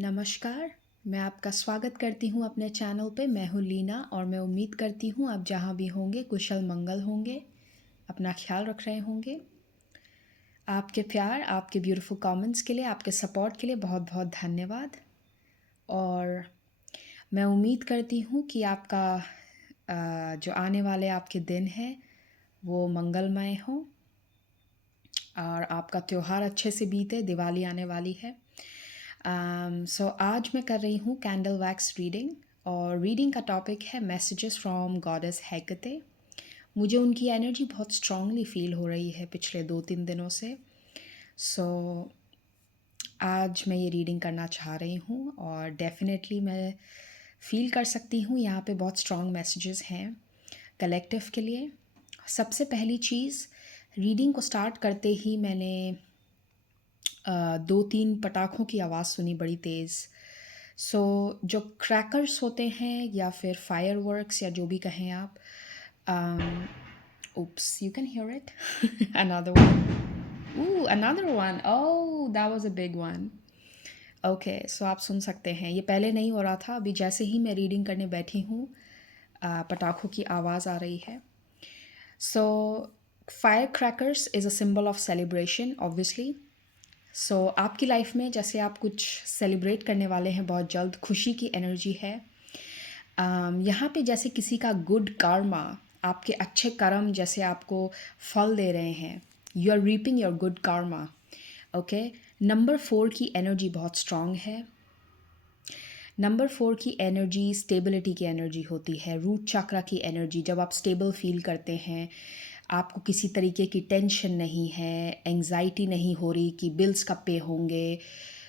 नमस्कार, मैं आपका स्वागत करती हूँ अपने चैनल पे। मैं हूँ लीना और मैं उम्मीद करती हूँ आप जहाँ भी होंगे कुशल मंगल होंगे, अपना ख्याल रख रहे होंगे। आपके प्यार, आपके ब्यूटीफुल कमेंट्स के लिए, आपके सपोर्ट के लिए बहुत बहुत धन्यवाद। और मैं उम्मीद करती हूँ कि आपका जो आने वाले आपके दिन हैं वो मंगलमय हो और आपका त्योहार अच्छे से बीते। दिवाली आने वाली है। आज मैं कर रही हूँ कैंडल वैक्स रीडिंग और रीडिंग का टॉपिक है मैसेजेस फ्रॉम गॉडेस हेकेते। मुझे उनकी एनर्जी बहुत स्ट्रांगली फील हो रही है पिछले 2-3 दिनों से। सो आज मैं ये रीडिंग करना चाह रही हूँ और डेफिनेटली मैं फील कर सकती हूँ यहाँ पे बहुत स्ट्रॉन्ग मैसेजेस हैं कलेक्टिव के लिए। सबसे पहली चीज़, रीडिंग को स्टार्ट करते ही मैंने 2-3 पटाखों की आवाज़ सुनी बड़ी तेज़। जो क्रैकर्स होते हैं या फिर फायरवर्क्स या जो भी कहें आप, oops, you can hear it. Another one. Ooh, another one. Oh, that was a big one. Okay, so आप सुन सकते हैं। ये पहले नहीं हो रहा था, अभी जैसे ही मैं रीडिंग करने बैठी हूँ पटाखों की आवाज़ आ रही है। So fire crackers is a symbol of celebration obviously. आपकी लाइफ में जैसे आप कुछ सेलिब्रेट करने वाले हैं बहुत जल्द, खुशी की एनर्जी है। यहाँ पे जैसे किसी का गुड कार्मा, आपके अच्छे कर्म जैसे आपको फल दे रहे हैं। You are reaping your good karma. Okay, number 4 की एनर्जी बहुत स्ट्रांग है। नंबर 4 की एनर्जी स्टेबिलिटी की एनर्जी होती है, रूट चक्रा की एनर्जी। जब आप स्टेबल फील करते हैं, आपको किसी तरीके की टेंशन नहीं है, एंग्जाइटी नहीं हो रही कि बिल्स कब पे होंगे,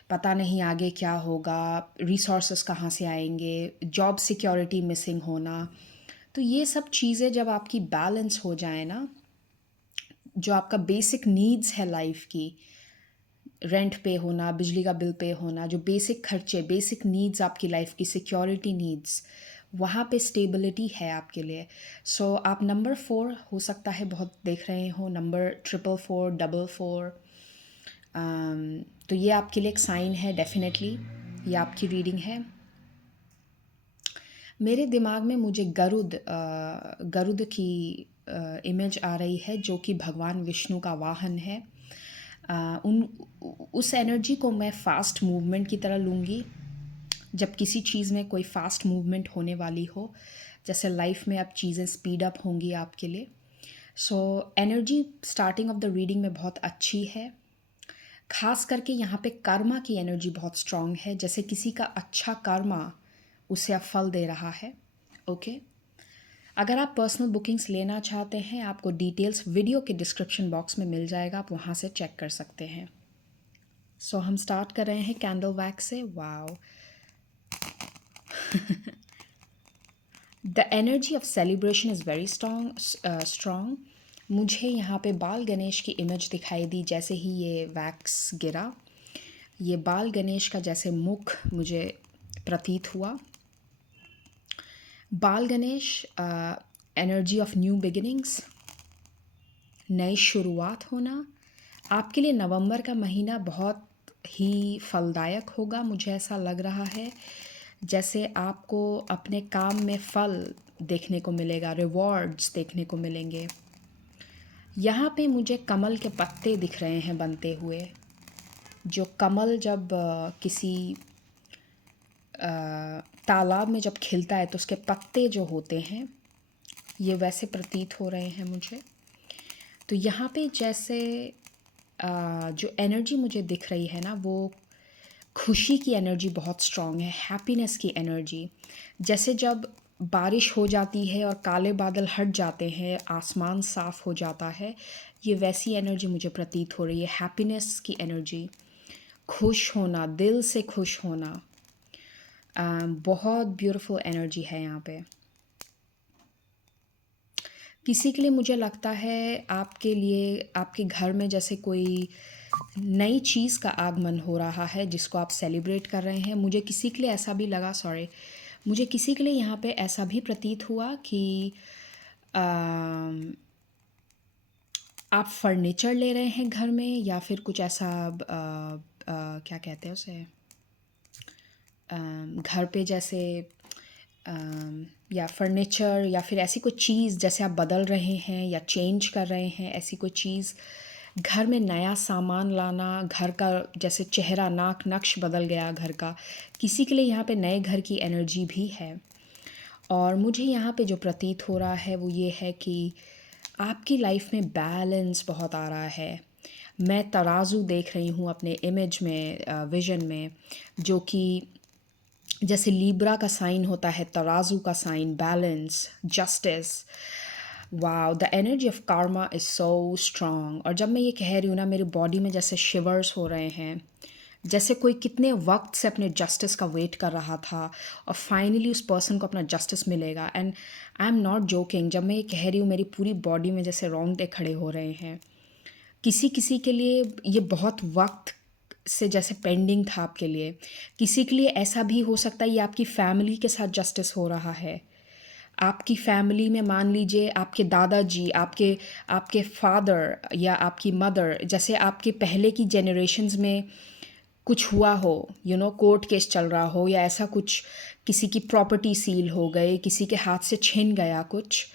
पता नहीं आगे क्या होगा, रिसोर्सेस कहाँ से आएंगे, जॉब सिक्योरिटी मिसिंग होना। तो ये सब चीज़ें जब आपकी बैलेंस हो जाए ना, जो आपका बेसिक नीड्स है लाइफ की, रेंट पे होना, बिजली का बिल पे होना, जो बेसिक खर्चे, बेसिक नीड्स आपकी लाइफ की, सिक्योरिटी नीड्स, वहाँ पे स्टेबिलिटी है आपके लिए। आप नंबर 4 हो सकता है बहुत देख रहे हो, नंबर 444, 44। तो ये आपके लिए एक साइन है डेफिनेटली। ये आपकी रीडिंग है। मेरे दिमाग में मुझे गरुड़ की इमेज आ रही है जो कि भगवान विष्णु का वाहन है। उन उस एनर्जी को मैं फ़ास्ट मूवमेंट की तरह लूँगी। जब किसी चीज़ में कोई फ़ास्ट मूवमेंट होने वाली हो, जैसे लाइफ में अब चीज़ें स्पीड अप होंगी आपके लिए। Energy starting of the reading में बहुत अच्छी है। ख़ास करके यहाँ पे कर्मा की एनर्जी बहुत स्ट्रॉन्ग है, जैसे किसी का अच्छा कर्मा उसे अब फल दे रहा है। ओके, अगर आप पर्सनल बुकिंग्स लेना चाहते हैं, आपको डिटेल्स वीडियो के डिस्क्रिप्शन बॉक्स में मिल जाएगा, आप वहाँ से चेक कर सकते हैं। हम स्टार्ट कर रहे हैं कैंडल वैक्स से। Wow, the energy of celebration is very strong. मुझे यहाँ पे बाल गणेश की इमेज दिखाई दी जैसे ही ये वैक्स गिरा। ये बाल गणेश का जैसे मुख मुझे प्रतीत हुआ। बाल Ganesh energy of new beginnings, नई शुरुआत होना। आपके लिए नवंबर का महीना बहुत ही फलदायक होगा, मुझे ऐसा लग रहा है। जैसे आपको अपने काम में फल देखने को मिलेगा, रिवॉर्ड्स देखने को मिलेंगे। यहाँ पे मुझे कमल के पत्ते दिख रहे हैं बनते हुए। जो कमल जब किसी तालाब में जब खिलता है तो उसके पत्ते जो होते हैं, ये वैसे प्रतीत हो रहे हैं मुझे। तो यहाँ पे जैसे जो एनर्जी मुझे दिख रही है ना, वो खुशी की एनर्जी बहुत स्ट्रॉन्ग है, हैप्पीनेस की एनर्जी। जैसे जब बारिश हो जाती है और काले बादल हट जाते हैं, आसमान साफ़ हो जाता है, ये वैसी एनर्जी मुझे प्रतीत हो रही है। हैप्पीनेस की एनर्जी, खुश होना, दिल से खुश होना। बहुत ब्यूटीफुल एनर्जी है यहाँ पे। किसी के लिए मुझे लगता है आपके लिए आपके घर में जैसे कोई नई चीज़ का आगमन हो रहा है जिसको आप सेलिब्रेट कर रहे हैं। मुझे किसी के लिए ऐसा भी लगा, सॉरी, मुझे किसी के लिए यहाँ पे ऐसा भी प्रतीत हुआ कि आप फर्नीचर ले रहे हैं घर में, या फिर कुछ ऐसा क्या कहते हैं उसे, घर पे जैसे या फर्नीचर या फिर ऐसी कोई चीज़ जैसे आप बदल रहे हैं या चेंज कर रहे हैं, ऐसी कोई चीज़ घर में नया सामान लाना, घर का जैसे चेहरा नाक नक्श बदल गया घर का, किसी के लिए यहाँ पे नए घर की एनर्जी भी है। और मुझे यहाँ पे जो प्रतीत हो रहा है वो ये है कि आपकी लाइफ में बैलेंस बहुत आ रहा है। मैं तराजू देख रही हूँ अपने इमेज में, विजन में, जो कि जैसे लीब्रा का साइन होता है, तराजू का sign, balance, justice. Wow, the energy of karma is so strong. और जब मैं ये कह रही हूँ ना, मेरी बॉडी में जैसे शिवर्स हो रहे हैं, जैसे कोई कितने वक्त से अपने जस्टिस का वेट कर रहा था और फाइनली उस पर्सन को अपना जस्टिस मिलेगा। And I am not joking, जब मैं ये कह रही हूँ मेरी पूरी बॉडी में जैसे रोंगटे खड़े हो रहे हैं। किसी किसी के लिए ये बहुत वक्त से जैसे पेंडिंग था आपके लिए, किसी के लिए ऐसा भी हो सकता है ये आपकी फैमिली के साथ जस्टिस हो रहा है। आपकी फैमिली में मान लीजिए आपके दादाजी, आपके आपके फादर या आपकी मदर, जैसे आपके पहले की जनरेशन्स में कुछ हुआ हो, कोर्ट केस चल रहा हो या ऐसा कुछ, किसी की प्रॉपर्टी सील हो गई, किसी के हाथ से छिन गया कुछ,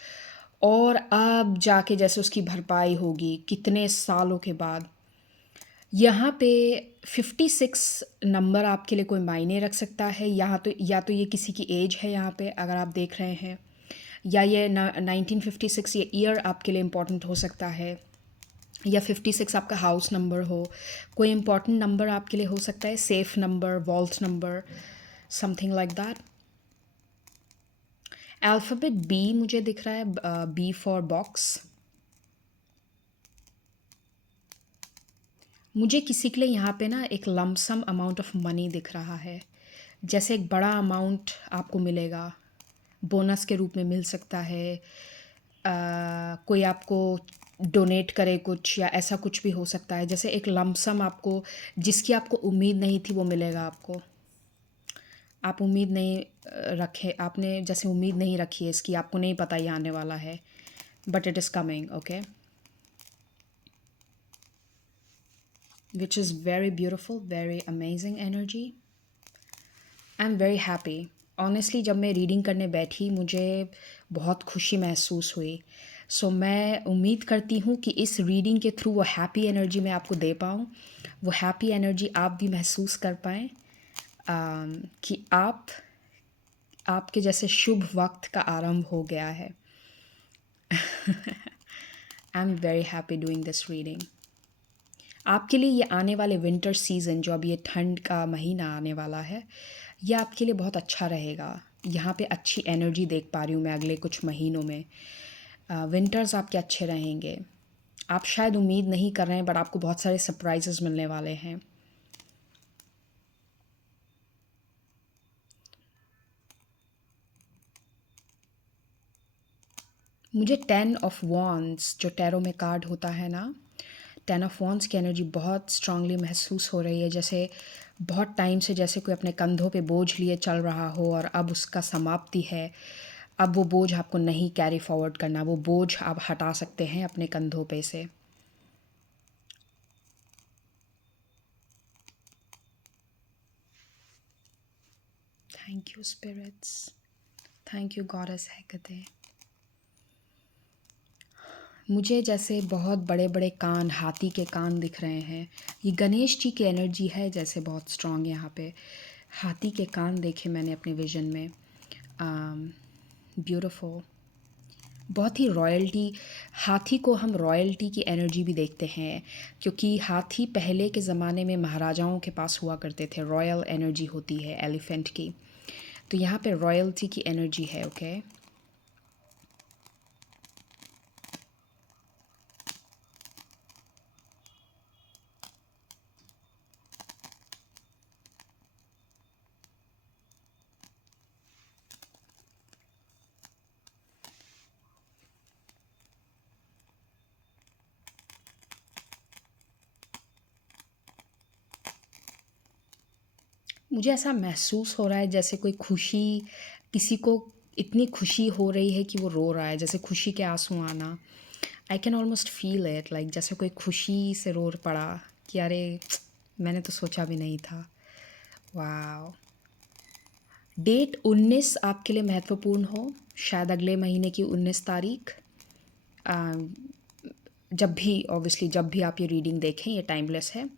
और अब जाके जैसे उसकी भरपाई होगी कितने सालों के बाद। यहाँ पे 56 नंबर आपके लिए कोई मायने रख सकता है। यहाँ तो या तो ये किसी की एज है यहाँ पे अगर आप देख रहे हैं, या ये 1956 ये ईयर आपके लिए इम्पोर्टेंट हो सकता है, या 56 आपका हाउस नंबर हो, कोई इम्पोर्टेंट नंबर आपके लिए हो सकता है, safe number, vault number, something like that. Alphabet B मुझे दिख रहा है, बी फॉर बॉक्स। मुझे किसी के लिए यहाँ पे ना एक लमसम अमाउंट ऑफ मनी दिख रहा है, जैसे एक बड़ा अमाउंट आपको मिलेगा, बोनस के रूप में मिल सकता है। कोई आपको डोनेट करे कुछ या ऐसा कुछ भी हो सकता है, जैसे एक लमसम आपको, जिसकी आपको उम्मीद नहीं थी वो मिलेगा आपको। आप उम्मीद नहीं रखे, आपने जैसे उम्मीद नहीं रखी है इसकी, आपको नहीं पता ये आने वाला है, but it is coming, okay, which is very beautiful, very amazing energy. I am very happy. Honestly जब मैं रीडिंग करने बैठी मुझे बहुत खुशी महसूस हुई। सो मैं उम्मीद करती हूँ कि इस रीडिंग के थ्रू वो हैप्पी एनर्जी मैं आपको दे पाऊँ, वो हैप्पी एनर्जी आप भी महसूस कर पाएँ, कि आपके जैसे शुभ वक्त का आरंभ हो गया है। I am very happy doing this reading. आपके लिए ये आने वाले विंटर सीज़न, जो अब ये ठंड का महीना आने वाला है, ये आपके लिए बहुत अच्छा रहेगा। यहाँ पे अच्छी एनर्जी देख पा रही हूँ मैं अगले कुछ महीनों में। विंटर्स आपके अच्छे रहेंगे। आप शायद उम्मीद नहीं कर रहे हैं, बट आपको बहुत सारे सरप्राइजेस मिलने वाले हैं। मुझे 10 ऑफ वॉन्ड्स जो टैरो में कार्ड होता है ना, 10 ऑफ वॉन्ड्स की एनर्जी बहुत स्ट्रांगली महसूस हो रही है, जैसे बहुत टाइम से जैसे कोई अपने कंधों पे बोझ लिए चल रहा हो और अब उसका समाप्ति है। अब वो बोझ आपको नहीं कैरी फॉरवर्ड करना, वो बोझ आप हटा सकते हैं अपने कंधों पे से। Thank you spirits, thank you goddess Hecate. मुझे जैसे बहुत बड़े बड़े कान, हाथी के कान दिख रहे हैं। ये गणेश जी की एनर्जी है जैसे बहुत स्ट्रॉन्ग यहाँ पे। हाथी के कान देखे मैंने अपने विजन में। ब्यूटीफुल, बहुत ही रॉयल्टी। हाथी को हम रॉयल्टी की एनर्जी भी देखते हैं, क्योंकि हाथी पहले के ज़माने में महाराजाओं के पास हुआ करते थे। रॉयल एनर्जी होती है एलिफेंट की, तो यहाँ पे रॉयल्टी की एनर्जी है, ओके। मुझे ऐसा महसूस हो रहा है जैसे कोई खुशी, किसी को इतनी खुशी हो रही है कि वो रो रहा है, जैसे खुशी के आंसू आना। I can almost feel it, like जैसे कोई खुशी से रो पड़ा कि अरे मैंने तो सोचा भी नहीं था। वाह, डेट 19 आपके लिए महत्वपूर्ण हो, शायद अगले महीने की 19 तारीख। जब भी ऑब्वियसली जब भी आप ये रीडिंग देखें ये टाइमलेस है।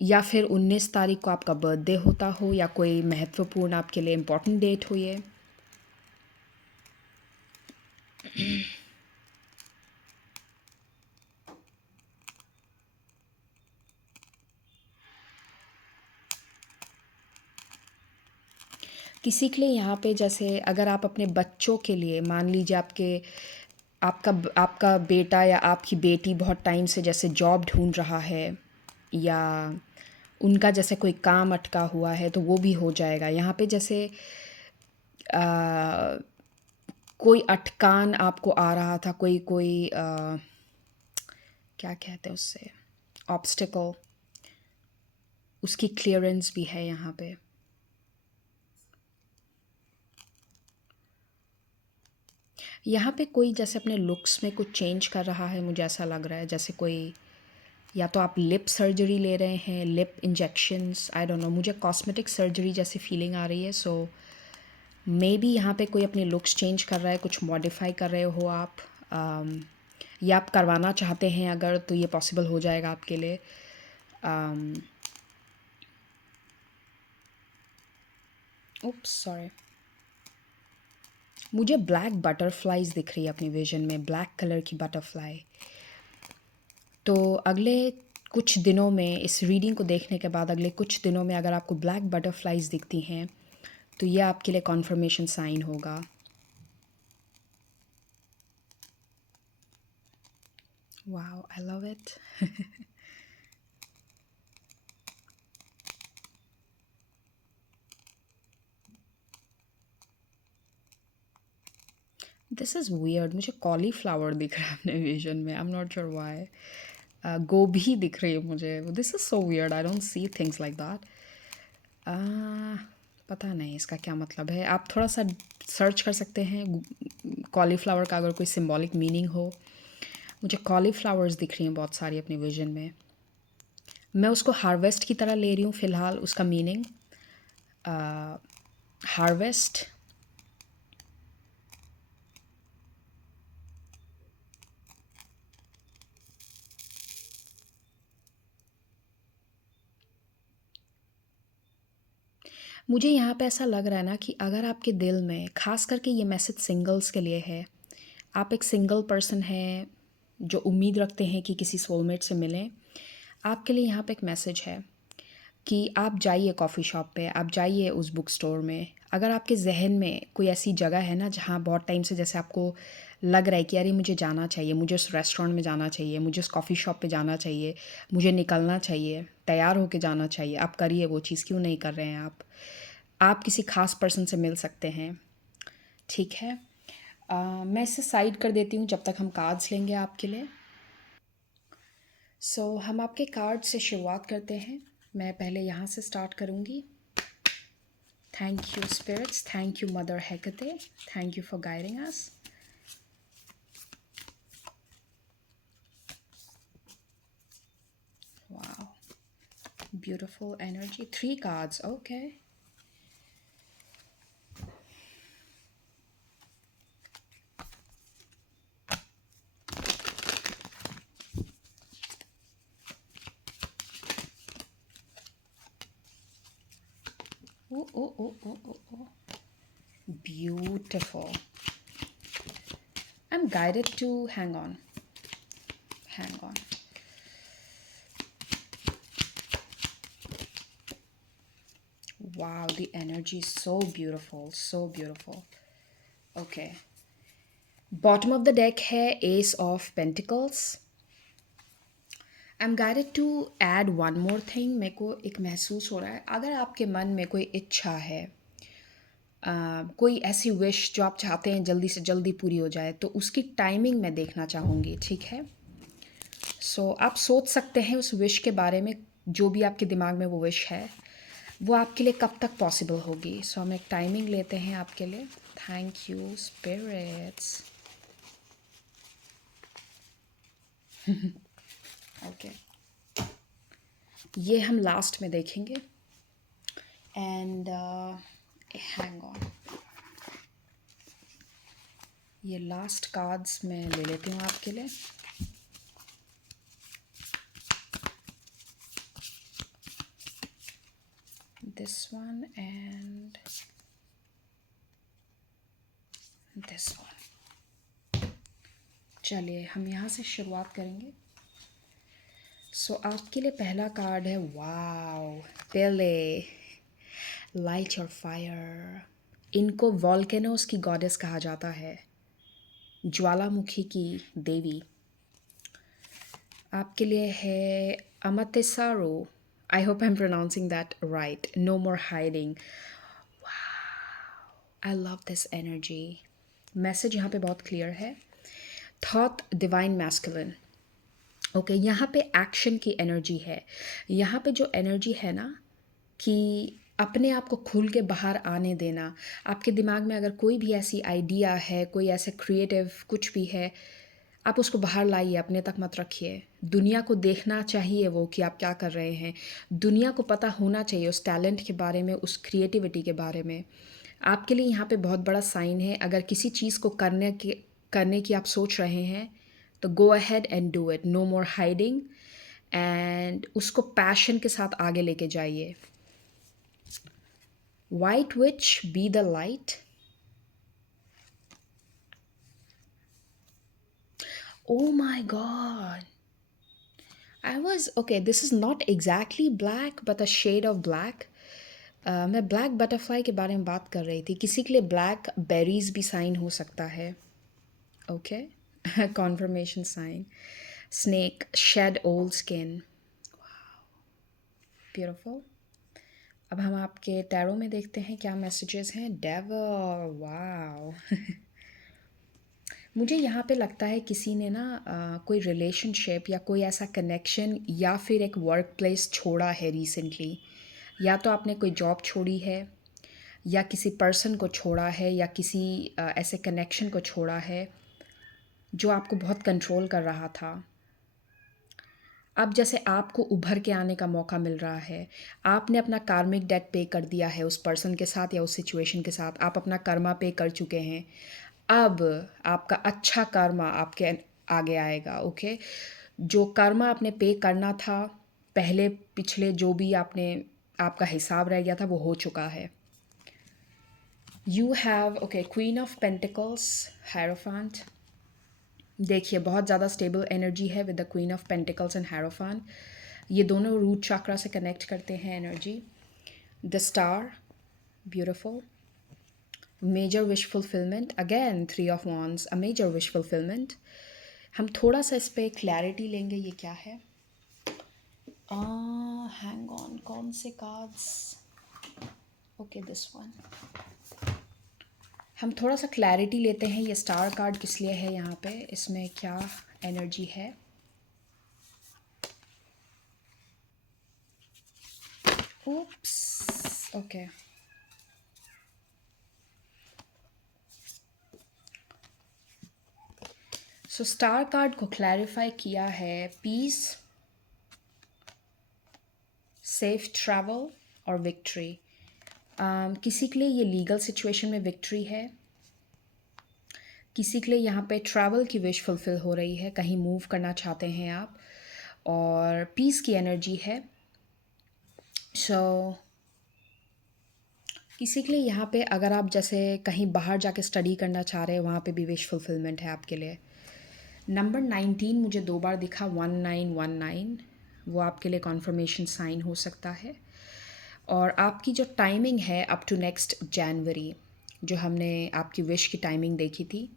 या फिर 19 तारीख को आपका बर्थडे होता हो या कोई महत्वपूर्ण आपके लिए इम्पोर्टेंट डेट हो ये। किसी के लिए यहाँ पे जैसे अगर आप अपने बच्चों के लिए मान लीजिए आपका आपका बेटा या आपकी बेटी बहुत टाइम से जैसे जॉब ढूंढ रहा है या उनका जैसे कोई काम अटका हुआ है तो वो भी हो जाएगा। यहाँ पे जैसे आ, कोई अटकान आपको आ रहा था, कोई कोई क्या कहते हैं उससे, ऑब्स्टिकल, उसकी क्लियरेंस भी है यहाँ पे। यहाँ पे कोई जैसे अपने लुक्स में कुछ चेंज कर रहा है, मुझे ऐसा लग रहा है जैसे कोई या तो आप लिप सर्जरी ले रहे हैं, lip injections, I don't know, मुझे कॉस्मेटिक सर्जरी जैसी फीलिंग आ रही है। सो मे बी यहाँ पे कोई अपने लुक्स चेंज कर रहा है, कुछ मॉडिफाई कर रहे हो आप, या आप करवाना चाहते हैं अगर तो ये पॉसिबल हो जाएगा आपके लिए। उप्स सॉरी, मुझे ब्लैक बटरफ्लाइज दिख रही है अपनी विजन में, ब्लैक कलर की बटरफ्लाई। तो अगले कुछ दिनों में इस रीडिंग को देखने के बाद अगले कुछ दिनों में अगर आपको ब्लैक बटरफ्लाइज दिखती हैं तो ये आपके लिए कॉन्फर्मेशन साइन होगा। Wow, I love it. This is weird, मुझे कॉलीफ्लावर दिख रहा है अपने विजन में, I am not sure why. गोभी दिख रही है मुझे, this is so weird, I don't see things like that. पता नहीं इसका क्या मतलब है, आप थोड़ा सा सर्च कर सकते हैं कॉलीफ्लावर का अगर कोई सिंबॉलिक मीनिंग हो। मुझे कॉलीफ्लावर्स दिख रही हैं बहुत सारी अपने विजन में। मैं उसको हार्वेस्ट की तरह ले रही हूँ फ़िलहाल, उसका मीनिंग हार्वेस्ट। मुझे यहाँ पे ऐसा लग रहा है ना कि अगर आपके दिल में ख़ास करके ये मैसेज सिंगल्स के लिए है, आप एक सिंगल पर्सन हैं जो उम्मीद रखते हैं कि किसी सोलमेट से मिलें, आपके लिए यहाँ पे एक मैसेज है कि आप जाइए कॉफ़ी शॉप पे, आप जाइए उस बुक स्टोर में। अगर आपके ज़हन में कोई ऐसी जगह है ना जहाँ बहुत टाइम से जैसे आपको लग रहा है कि अरे मुझे जाना चाहिए, मुझे उस रेस्टोरेंट में जाना चाहिए, मुझे उस कॉफ़ी शॉप पे जाना चाहिए, मुझे निकलना चाहिए, तैयार होके जाना चाहिए, आप करिए वो चीज़, क्यों नहीं कर रहे हैं आप? आप किसी ख़ास पर्सन से मिल सकते हैं, ठीक है? मैं इसे साइड कर देती हूँ जब तक हम कार्ड्स लेंगे आपके लिए। हम आपके कार्ड से शुरुआत करते हैं। मैं पहले यहाँ से स्टार्ट करूँगी। Thank you spirits, thank you mother Hecate, thank you for guiding us. Wow, beautiful energy, 3 cards, okay. Oh, oh, oh, oh, oh, oh. Beautiful. I'm guided to hang on. Hang on. Wow, the energy is so beautiful, so beautiful. Okay. Bottom of the deck है Ace of Pentacles. I am guided to add one more thing. मेरे को एक महसूस हो रहा है, अगर आपके मन में कोई इच्छा है, कोई ऐसी विश जो आप चाहते हैं जल्दी से जल्दी पूरी हो जाए, तो उसकी टाइमिंग मैं देखना चाहूँगी, ठीक है? आप सोच सकते हैं उस विश के बारे में, जो भी आपके दिमाग में वो विश है, वो आपके लिए कब तक पॉसिबल होगी। हम एक टाइमिंग लेते हैं आपके लिए। Thank you spirits. ओके, ये हम लास्ट में देखेंगे। एंड हैंग ऑन, ये लास्ट कार्ड्स मैं ले लेती हूँ आपके लिए। This one and this one. चलिए हम यहाँ से शुरुआत करेंगे। सो आपके लिए पहला कार्ड है, वाओ, पेले, लाइट और फायर। इनको वॉल्केनोस की गॉडेस कहा जाता है, ज्वालामुखी की देवी। आपके लिए है Amaterasu, I hope I am pronouncing that right, no more hiding. I love this energy. Message यहाँ पे बहुत क्लियर है, थॉट डिवाइन मैस्कुलिन। ओके, यहाँ पे एक्शन की एनर्जी है। यहाँ पे जो एनर्जी है ना कि अपने आप को खुल के बाहर आने देना। आपके दिमाग में अगर कोई भी ऐसी आइडिया है, कोई ऐसे क्रिएटिव कुछ भी है, आप उसको बाहर लाइए, अपने तक मत रखिए। दुनिया को देखना चाहिए वो कि आप क्या कर रहे हैं। दुनिया को पता होना चाहिए उस टैलेंट के बारे में, उस क्रिएटिविटी के बारे में। आपके लिए यहाँ पे बहुत बड़ा साइन है। अगर किसी चीज़ को करने की आप सोच रहे हैं तो go ahead and do it, no more hiding. And उसको पैशन के साथ आगे लेके जाइए। White witch, be the light. Oh my God. I was okay. This is not exactly black, but a shade of black. मैं black butterfly के बारे में बात कर रही थी। किसी के लिए ब्लैक बेरीज भी साइन हो सकता है। Okay, confirmation sign. Snake, shed old skin, beautiful. अब हम आपके टैरो में देखते हैं क्या मैसेजेस हैं। Devil, wow. मुझे यहाँ पे लगता है किसी ने ना कोई रिलेशनशिप या कोई ऐसा कनेक्शन या फिर एक वर्क प्लेस छोड़ा है रिसेंटली। या तो आपने कोई जॉब छोड़ी है, या किसी पर्सन को छोड़ा है, या किसी ऐसे कनेक्शन को छोड़ा है जो आपको बहुत कंट्रोल कर रहा था। अब जैसे आपको उभर के आने का मौका मिल रहा है। आपने अपना कार्मिक डेट पे कर दिया है उस पर्सन के साथ या उस सिचुएशन के साथ। आप अपना कर्मा पे कर चुके हैं। अब आपका अच्छा कर्मा आपके आगे आएगा। ओके, जो कर्मा आपने पे करना था पहले, पिछले जो भी आपने, आपका हिसाब रह गया था, वो हो चुका है। You have, okay, queen of pentacles, hierophant. देखिए बहुत ज़्यादा स्टेबल एनर्जी है with the queen of pentacles and hierophant. ये दोनों रूट चक्रा से कनेक्ट करते हैं energy. The star, beautiful. Major wish fulfilment, again 3 of wands, a major wish fulfilment. हम थोड़ा सा इस पर क्लैरिटी लेंगे, ये क्या है। हैंग ऑन, कौन से कार्ड्स, ओके दिस वन। हम थोड़ा सा क्लैरिटी लेते हैं, ये स्टार कार्ड किस लिए है यहाँ पे, इसमें क्या एनर्जी है। oops, okay, so star card को क्लैरिफाई किया है पीस, सेफ ट्रैवल और विक्ट्री। किसी के लिए ये लीगल सिचुएशन में विक्ट्री है। किसी के लिए यहाँ पे ट्रैवल की विश फुलफ़िल हो रही है, कहीं मूव करना चाहते हैं आप, और पीस की एनर्जी है। सो किसी के लिए यहाँ पे अगर आप जैसे कहीं बाहर जाके स्टडी करना चाह रहे हैं, वहाँ पे भी विश फुलफिलमेंट है आपके लिए। नंबर 19 मुझे 2 बार दिखा, 1919, वो आपके लिए कॉन्फर्मेशन साइन हो सकता है। और आपकी जो टाइमिंग है अप टू नेक्स्ट जनवरी, जो हमने आपकी विश की टाइमिंग देखी थी,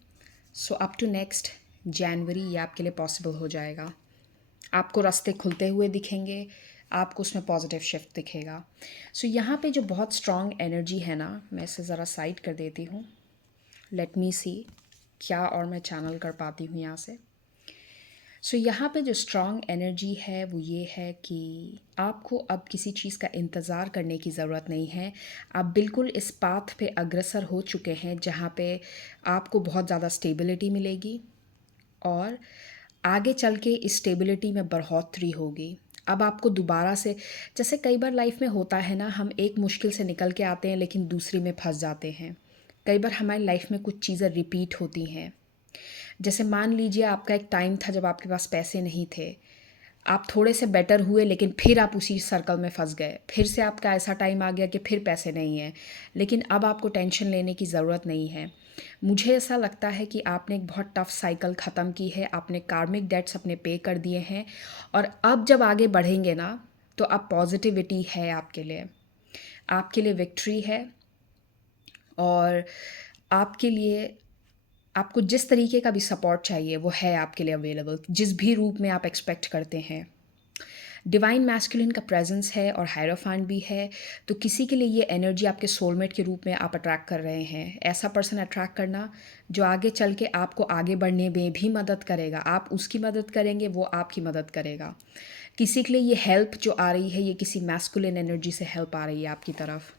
सो अप टू नेक्स्ट जनवरी ये आपके लिए पॉसिबल हो जाएगा। आपको रास्ते खुलते हुए दिखेंगे, आपको उसमें पॉजिटिव शिफ्ट दिखेगा। सो यहाँ पे जो बहुत स्ट्रॉन्ग एनर्जी है ना, मैं इसे ज़रा साइड कर देती हूँ। लेट मी सी क्या और मैं चैनल कर पाती हूँ यहाँ से। सो यहाँ पे जो स्ट्रॉन्ग एनर्जी है वो ये है कि आपको अब किसी चीज़ का इंतज़ार करने की ज़रूरत नहीं है। आप बिल्कुल इस पाथ पे अग्रसर हो चुके हैं जहाँ पे आपको बहुत ज़्यादा स्टेबिलिटी मिलेगी, और आगे चल के इस स्टेबिलिटी में बढ़ोतरी होगी। अब आपको दोबारा से, जैसे कई बार लाइफ में होता है ना, हम एक मुश्किल से निकल के आते हैं लेकिन दूसरी में फंस जाते हैं। कई बार हमारी लाइफ में कुछ चीज़ें रिपीट होती हैं। जैसे मान लीजिए आपका एक टाइम था जब आपके पास पैसे नहीं थे, आप थोड़े से बेटर हुए लेकिन फिर आप उसी सर्कल में फंस गए। फिर से आपका ऐसा टाइम आ गया कि फिर पैसे नहीं हैं, लेकिन अब आपको टेंशन लेने की ज़रूरत नहीं है। मुझे ऐसा लगता है कि आपने एक बहुत टफ साइकिल ख़त्म की है, आपने कार्मिक डेट्स अपने पे कर दिए हैं, और अब जब आगे बढ़ेंगे ना, तो अब पॉजिटिविटी है आपके लिए विक्ट्री है। और आपके लिए, आपको जिस तरीके का भी सपोर्ट चाहिए वो है आपके लिए अवेलेबल, जिस भी रूप में आप एक्सपेक्ट करते हैं। डिवाइन मैस्कुलिन का प्रेजेंस है और हायरोफांट भी है, तो किसी के लिए ये एनर्जी आपके सोलमेट के रूप में आप अट्रैक्ट कर रहे हैं। ऐसा पर्सन अट्रैक्ट करना जो आगे चल के आपको आगे बढ़ने में भी मदद करेगा, आप उसकी मदद करेंगे, वो आपकी मदद करेगा। किसी के लिए ये हेल्प जो आ रही है, ये किसी मैस्कुलिन एनर्जी से हेल्प आ रही है आपकी तरफ।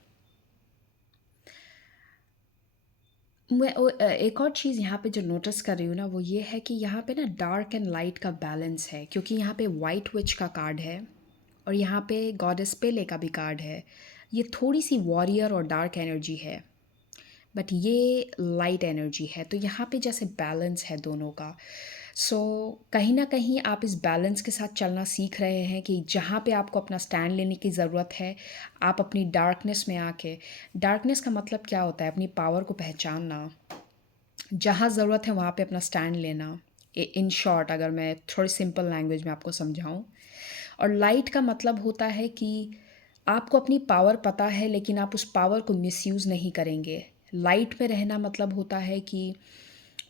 एक और चीज़ यहाँ पे जो नोटिस कर रही हूँ ना, वो ये है कि यहाँ पे ना डार्क एंड लाइट का बैलेंस है, क्योंकि यहाँ पे वाइट विच का कार्ड है और यहाँ पे गॉडेस पेले का भी कार्ड है। ये थोड़ी सी वॉरियर और डार्क एनर्जी है, बट ये लाइट एनर्जी है, तो यहाँ पे जैसे बैलेंस है दोनों का। सो कहीं ना कहीं आप इस बैलेंस के साथ चलना सीख रहे हैं कि जहाँ पे आपको अपना स्टैंड लेने की ज़रूरत है, आप अपनी डार्कनेस में आके, डार्कनेस का मतलब क्या होता है, अपनी पावर को पहचानना, जहाँ ज़रूरत है वहाँ पे अपना स्टैंड लेना। इन शॉर्ट अगर मैं थोड़ी सिंपल लैंग्वेज में आपको समझाऊँ। और लाइट का मतलब होता है कि आपको अपनी पावर पता है लेकिन आप उस पावर को मिसयूज़ नहीं करेंगे। लाइट में रहना मतलब होता है कि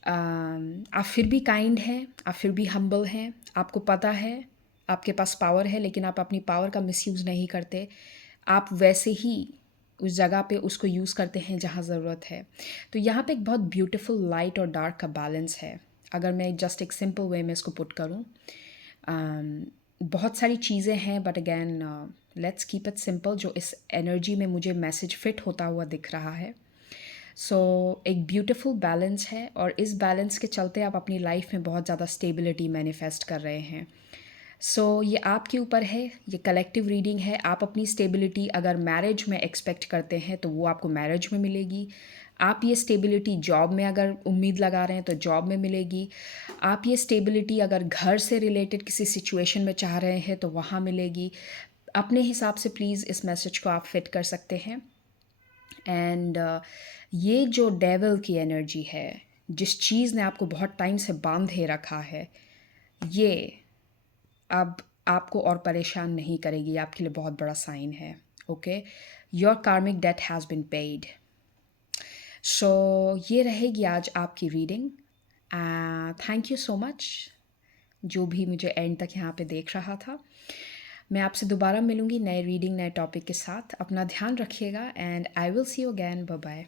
आप फिर भी काइंड हैं, आप फिर भी हम्बल हैं, आपको पता है आपके पास पावर है लेकिन आप अपनी पावर का मिसयूज़ नहीं करते। आप वैसे ही उस जगह पे उसको यूज़ करते हैं जहाँ ज़रूरत है। तो यहाँ पे एक बहुत ब्यूटीफुल लाइट और डार्क का बैलेंस है, अगर मैं जस्ट एक सिंपल वे में इसको पुट करूँ। बहुत सारी चीज़ें हैं, but again let's keep it simple. जो इस एनर्जी में मुझे मैसेज फिट होता हुआ दिख रहा है, सो एक ब्यूटीफुल बैलेंस है, और इस बैलेंस के चलते आप अपनी लाइफ में बहुत ज़्यादा स्टेबिलिटी मैनिफेस्ट कर रहे हैं। ये आपके ऊपर है, ये कलेक्टिव रीडिंग है। आप अपनी स्टेबिलिटी अगर मैरिज में एक्सपेक्ट करते हैं तो वो आपको मैरिज में मिलेगी। आप ये स्टेबिलिटी जॉब में अगर उम्मीद लगा रहे हैं तो जॉब में मिलेगी। आप ये स्टेबिलिटी अगर घर से रिलेटेड किसी सिचुएशन में चाह रहे हैं तो वहाँ मिलेगी। अपने हिसाब से प्लीज़ इस मैसेज को आप फिट कर सकते हैं। एंड ये जो डेविल की एनर्जी है, जिस चीज़ ने आपको बहुत टाइम से बांधे रखा है, ये अब आपको और परेशान नहीं करेगी, आपके लिए बहुत बड़ा साइन है। ओके, योर कार्मिक डेट हैज़ बिन पेड। सो ये रहेगी आज आपकी reading. Thank you so much जो भी मुझे एंड तक यहाँ पे देख रहा था। मैं आपसे दोबारा मिलूँगी नए रीडिंग, नए टॉपिक के साथ। अपना ध्यान रखिएगा and I will see you again. Bye bye.